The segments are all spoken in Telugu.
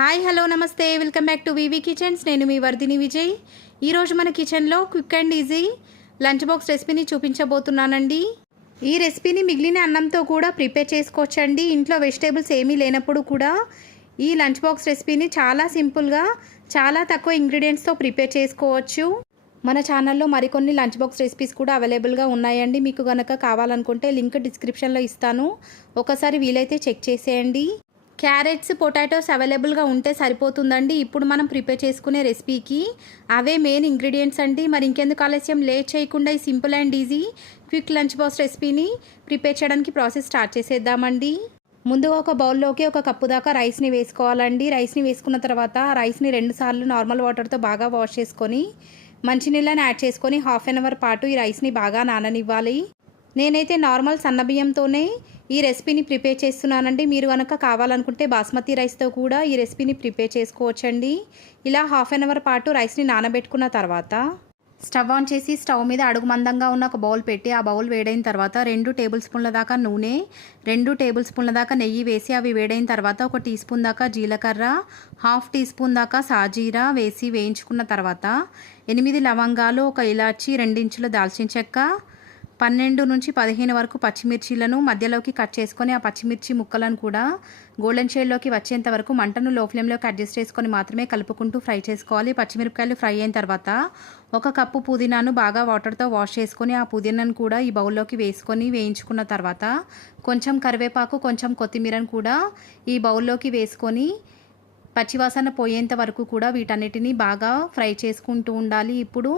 హాయ్ హలో నమస్తే. Welcome back to VV kitchens. నేను మీ వర్ధిని విజయ్. ఈరోజు మన కిచెన్లో quick and easy lunch box రెసిపీని చూపించబోతున్నానండి. ఈ రెసిపీని మిగిలిన అన్నంతో కూడా ప్రిపేర్ చేసుకోవచ్చండి. ఇంట్లో వెజిటేబుల్స్ ఏమీ లేనప్పుడు కూడా ఈ లంచ్ బాక్స్ రెసిపీని చాలా సింపుల్గా చాలా తక్కువ ఇంగ్రీడియంట్స్తో ప్రిపేర్ చేసుకోవచ్చు. మన ఛానల్లో మరికొన్ని లంచ్ బాక్స్ రెసిపీస్ కూడా అవైలబుల్గా ఉన్నాయండి. మీకు కనుక కావాలనుకుంటే లింక్ డిస్క్రిప్షన్లో ఇస్తాను. ఒకసారి వీలైతే చెక్ చేసేయండి. క్యారెట్స్ పొటాటోస్ అవైలబుల్గా ఉంటే సరిపోతుందండి. ఇప్పుడు మనం ప్రిపేర్ చేసుకునే రెసిపీకి అవే మెయిన్ ఇంగ్రీడియంట్స్ అండి. మరి ఇంకెందుకు ఆలస్యం? లేట్ చేయకుండా ఈ simple and easy quick lunch box రెసిపీని ప్రిపేర్ చేయడానికి ప్రాసెస్ స్టార్ట్ చేసేద్దామండి. ముందుగా ఒక బౌల్లోకి ఒక కప్పు దాకా రైస్ని వేసుకోవాలండి. రైస్ని వేసుకున్న తర్వాత ఆ రైస్ని రెండుసార్లు నార్మల్ వాటర్తో బాగా వాష్ చేసుకొని మంచినీళ్ళని యాడ్ చేసుకొని హాఫ్ అన్ అవర్ పాటు ఈ రైస్ని బాగా నాననివ్వాలి. నేనైతే నార్మల్ సన్న బియ్యంతోనే ఈ రెసిపీని ప్రిపేర్ చేస్తున్నానండి. మీరు కనుక కావాలనుకుంటే బాస్మతి రైస్తో కూడా ఈ రెసిపీని ప్రిపేర్ చేసుకోవచ్చండి. ఇలా హాఫ్ అన్ అవర్ పాటు రైస్ని నానబెట్టుకున్న తర్వాత స్టవ్ ఆన్ చేసి స్టవ్ మీద అడుగు మందంగా ఉన్న ఒక బౌల్ పెట్టి ఆ బౌల్ వేడైన తర్వాత రెండు టేబుల్ స్పూన్ల దాకా నూనె రెండు టేబుల్ స్పూన్ల దాకా నెయ్యి వేసి అవి వేడైన తర్వాత ఒక టీ స్పూన్ దాకా జీలకర్ర హాఫ్ టీ స్పూన్ దాకా సాజీరా వేసి వేయించుకున్న తర్వాత ఎనిమిది లవంగాలు ఒక ఇలాచి రెండించుల దాల్చిన చెక్క పన్నెండు నుంచి పదిహేను వరకు పచ్చిమిర్చీలను మధ్యలోకి కట్ చేసుకొని ఆ పచ్చిమిర్చి ముక్కలను కూడా గోల్డెన్ షేడ్లోకి వచ్చేంత వరకు మంటను లో ఫ్లేమ్లోకి అడ్జస్ట్ చేసుకొని మాత్రమే కలుపుకుంటూ ఫ్రై చేసుకోవాలి. పచ్చిమిరపకాయలు ఫ్రై అయిన తర్వాత ఒక కప్పు పుదీనాను బాగా వాటర్తో వాష్ చేసుకొని ఆ పుదీనాను కూడా ఈ బౌల్లోకి వేసుకొని వేయించుకున్న తర్వాత కొంచెం కరివేపాకు కొంచెం కొత్తిమీరను కూడా ఈ బౌల్లోకి వేసుకొని పచ్చివాసన పోయేంత వరకు కూడా వీటన్నిటిని బాగా ఫ్రై చేసుకుంటూ ఉండాలి. ఇప్పుడు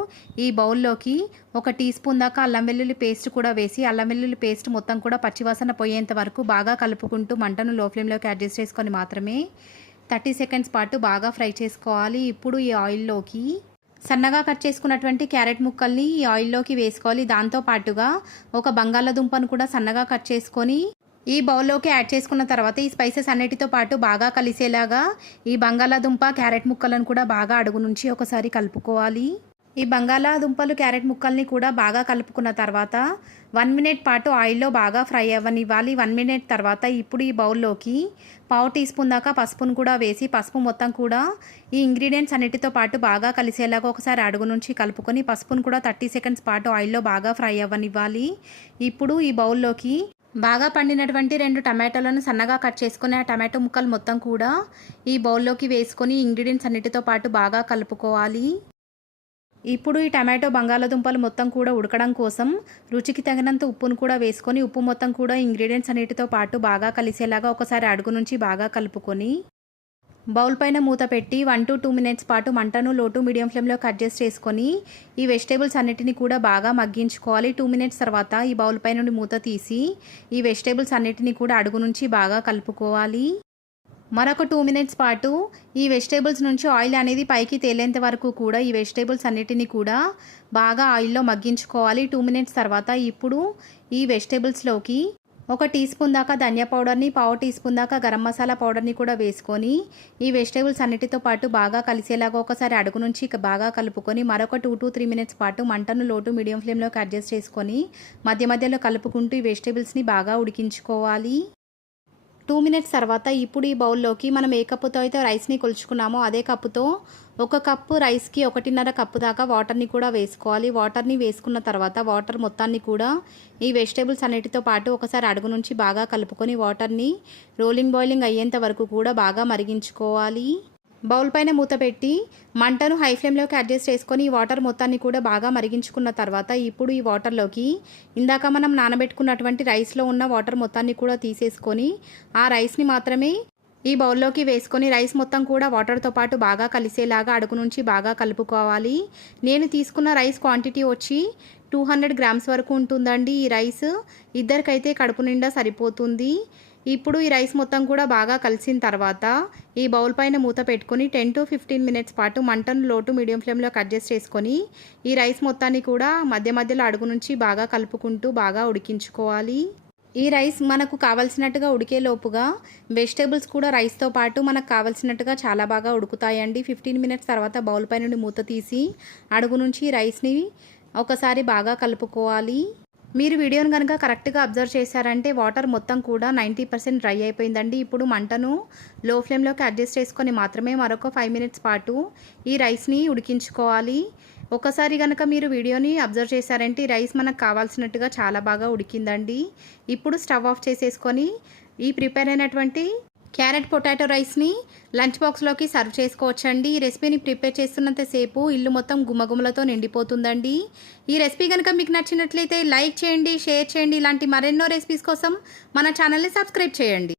ఈ బౌల్లోకి ఒక టీ స్పూన్ దాకా అల్లం వెల్లుల్లి పేస్ట్ కూడా వేసి అల్లం వెల్లుల్లి పేస్ట్ మొత్తం కూడా పచ్చివాసన పోయేంత వరకు బాగా కలుపుకుంటూ మంటను లో ఫ్లేమ్లోకి అడ్జస్ట్ చేసుకొని మాత్రమే థర్టీ సెకండ్స్ పాటు బాగా ఫ్రై చేసుకోవాలి. ఇప్పుడు ఈ ఆయిల్లోకి సన్నగా కట్ చేసుకున్నటువంటి క్యారెట్ ముక్కల్ని ఈ ఆయిల్లోకి వేసుకోవాలి. దాంతో పాటుగా ఒక బంగాళాదుంపను కూడా సన్నగా కట్ చేసుకొని ఈ బౌల్లోకి యాడ్ చేసుకున్న తర్వాత ఈ స్పైసెస్ అన్నిటితో పాటు బాగా కలిసేలాగా ఈ బంగాళాదుంప క్యారెట్ ముక్కలను కూడా బాగా అడుగు నుంచి ఒకసారి కలుపుకోవాలి. ఈ బంగాళాదుంపలు క్యారెట్ ముక్కల్ని కూడా బాగా కలుపుకున్న తర్వాత వన్ మినిట్ పాటు ఆయిల్లో బాగా ఫ్రై అవ్వనివ్వాలి. వన్ మినిట్ తర్వాత ఇప్పుడు ఈ బౌల్లోకి పావు టీ స్పూన్ దాకా పసుపును కూడా వేసి పసుపు మొత్తం కూడా ఈ ఇంగ్రీడియంట్స్ అన్నిటితో పాటు బాగా కలిసేలాగా ఒకసారి అడుగు నుంచి కలుపుకొని పసుపును కూడా థర్టీ సెకండ్స్ పాటు ఆయిల్లో బాగా ఫ్రై అవ్వనివ్వాలి. ఇప్పుడు ఈ బౌల్లోకి బాగా పండినటువంటి రెండు టమాటోలను సన్నగా కట్ చేసుకుని ఆ టమాటో ముక్కలు మొత్తం కూడా ఈ బౌల్లోకి వేసుకొని ఇంగ్రీడియంట్స్ అన్నిటితో పాటు బాగా కలుపుకోవాలి. ఇప్పుడు ఈ టమాటో బంగాళాదుంపలు మొత్తం కూడా ఉడకడం కోసం రుచికి తగినంత ఉప్పును కూడా వేసుకొని ఉప్పు మొత్తం కూడా ఇంగ్రీడియంట్స్ అన్నిటితో పాటు బాగా కలిసేలాగా ఒకసారి అడుగు నుంచి బాగా కలుపుకొని బౌల్ పైన మూత పెట్టి వన్ టు టూ మినిట్స్ పాటు మంటను లోటు మీడియం ఫ్లేమ్లో అడ్జస్ట్ చేసుకొని ఈ వెజిటేబుల్స్ అన్నిటిని కూడా బాగా మగ్గించుకోవాలి. టూ మినిట్స్ తర్వాత ఈ బౌల్ పై నుండి మూత తీసి ఈ వెజిటేబుల్స్ అన్నిటిని కూడా అడుగు నుంచి బాగా కలుపుకోవాలి. మరొక టూ మినిట్స్ పాటు ఈ వెజిటేబుల్స్ నుంచి ఆయిల్ అనేది పైకి తేలేంత వరకు కూడా ఈ వెజిటేబుల్స్ అన్నిటిని కూడా బాగా ఆయిల్లో మగ్గించుకోవాలి. టూ మినిట్స్ తర్వాత ఇప్పుడు ఈ వెజిటేబుల్స్లోకి ఒక టీ స్పూన్ దాకా ధనియా పౌడర్ని పావు టీ స్పూన్ దాకా గరం మసాలా పౌడర్ని కూడా వేసుకొని ఈ వెజిటేబుల్స్ అన్నిటితో పాటు బాగా కలిసేలాగా ఒకసారి అడుగు నుంచి బాగా కలుపుకొని మరొక టూ టు త్రీ మినిట్స్ పాటు మంటను లోటు మీడియం ఫ్లేమ్లోకి అడ్జస్ట్ చేసుకొని మధ్య మధ్యలో కలుపుకుంటూ ఈ వెజిటేబుల్స్ని బాగా ఉడికించుకోవాలి. టూ మినిట్స్ తర్వాత ఇప్పుడు ఈ బౌల్లోకి మనం ఏ కప్పుతో అయితే రైస్ని కొలుచుకున్నామో అదే కప్పుతో ఒక కప్పు రైస్కి ఒకటిన్నర కప్పు దాకా వాటర్ని కూడా వేసుకోవాలి. వాటర్ని వేసుకున్న తర్వాత వాటర్ మొత్తాన్ని కూడా ఈ వెజిటేబుల్స్ అన్నిటితో పాటు ఒకసారి అడుగు నుంచి బాగా కలుపుకొని వాటర్ని రోలింగ్ బాయిలింగ్ అయ్యేంత వరకు కూడా బాగా మరిగించుకోవాలి. బౌల్ పైన మూత పెట్టి మంటను హై ఫ్లేమ్లోకి అడ్జస్ట్ చేసుకొని ఈ వాటర్ మొత్తాన్ని కూడా బాగా మరిగించుకున్న తర్వాత ఇప్పుడు ఈ వాటర్లోకి ఇందాక మనం నానబెట్టుకున్నటువంటి రైస్లో ఉన్న వాటర్ మొత్తాన్ని కూడా తీసేసుకొని ఆ రైస్ని మాత్రమే ఈ బౌల్లోకి వేసుకొని రైస్ మొత్తం కూడా వాటర్తో పాటు బాగా కలిసేలాగా అడుగు నుంచి బాగా కలుపుకోవాలి. నేను తీసుకున్న రైస్ క్వాంటిటీ వచ్చి టూ హండ్రెడ్ గ్రామ్స్ వరకు ఉంటుందండి. ఈ రైస్ ఇద్దరికైతే కడుపు నిండా సరిపోతుంది. ఇప్పుడు ఈ రైస్ మొత్తం కూడా బాగా కలిసిన తర్వాత ఈ బౌల్ పైన మూత పెట్టుకొని టెన్ టు ఫిఫ్టీన్ మినిట్స్ పాటు మంటను లోటు మీడియం ఫ్లేమ్లోకి అడ్జస్ట్ చేసుకొని ఈ రైస్ మొత్తాన్ని కూడా మధ్య మధ్యలో అడుగు నుంచి బాగా కలుపుకుంటూ బాగా ఉడికించుకోవాలి. ఈ రైస్ మనకు కావలసినట్టుగా ఉడికే లోపుగా వెజిటేబుల్స్ కూడా రైస్తో పాటు మనకు కావలసినట్టుగా చాలా బాగా ఉడుకుతాయండి. ఫిఫ్టీన్ మినిట్స్ తర్వాత బౌల్ పై నుండి మూత తీసి అడుగు నుంచి రైస్ని ఒకసారి బాగా కలుపుకోవాలి. మీరు వీడియోను కనుక కరెక్ట్గా అబ్జర్వ్ చేశారంటే వాటర్ మొత్తం కూడా నైంటీ పర్సెంట్ డ్రై అయిపోయిందండి. ఇప్పుడు మంటను లో ఫ్లేమ్లోకి అడ్జస్ట్ చేసుకొని మాత్రమే మరొక ఫైవ్ మినిట్స్ పాటు ఈ రైస్ని ఉడికించుకోవాలి. ఒకసారి కనుక మీరు వీడియోని అబ్జర్వ్ చేశారంటే ఈ రైస్ మనకు కావాల్సినట్టుగా చాలా బాగా ఉడికిందండి. ఇప్పుడు స్టవ్ ఆఫ్ చేసేసుకొని ఈ ప్రిపేర్ అయినటువంటి క్యారెట్ పొటాటో రైస్ని లంచ్ బాక్స్లోకి సర్వ్ చేసుకోవచ్చండి. ఈ రెసిపీని ప్రిపేర్ చేస్తున్నంతసేపు ఇల్లు మొత్తం గుమగుమలతో నిండిపోతుందండి. ఈ రెసిపీ కనుక మీకు నచ్చినట్లయితే లైక్ చేయండి షేర్ చేయండి. ఇలాంటి మరెన్నో రెసిపీస్ కోసం మన ఛానల్ని సబ్స్క్రైబ్ చేయండి.